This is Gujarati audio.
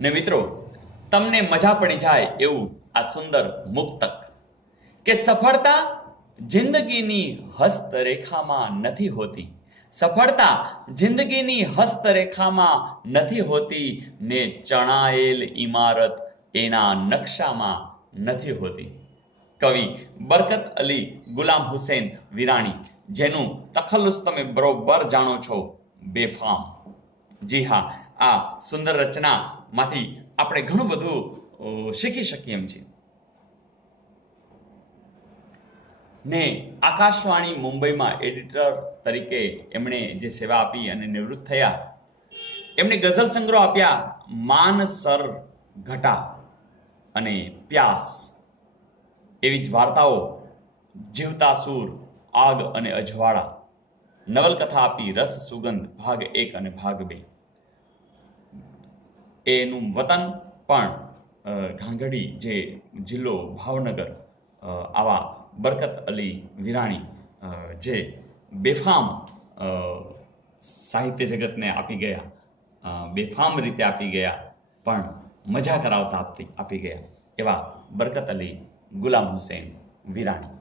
ને મિત્રો, તમને મજા પડી જાય એવું આ સુંદર મુક્તક કે સફળતા જિંદગીની હસ્તરેખામાં નથી હોતી. સફળતા જિંદગીની હસ્તરેખામાં નથી હોતી ને ચણાયેલ ઇમારત એના નકશામાં નથી હોતી. કવિ બરકત અલી ગુલામ હુસૈન વિરાણી, જેનું તખલ્લુસ તમે બરોબર જાણો છો, બેફામ. જી હા, આ સુંદર રચનામાંથી આપણે ઘણું બધું શીખી શકીએ એમ છીએ. ને આકાશવાણી મુંબઈમાં એડિટર તરીકે એમણે જે સેવા આપી અને નિવૃત્ત થયા, એમણે ગઝલ સંગ્રહ આપ્યા માનસર ઘટા અને પ્યાસ, એવી જ વાર્તાઓ જીવતા સૂર, આગ અને અજવાળા, નવલકથા આપી રસ સુગંધ ભાગ 1 અને ભાગ 2. એનું વતન પણ ઘાંઘડી, જે જિલ્લો ભાવનગર. આવા બરકત અલી વિરાણી, જે બેફામ સાહિત્ય જગતને આપી ગયા, બેફામ રીતે આપી ગયા, પણ મજા કરાવતા આપી ગયા, એવા બરકત અલી ગુલામ હુસૈન વિરાણી.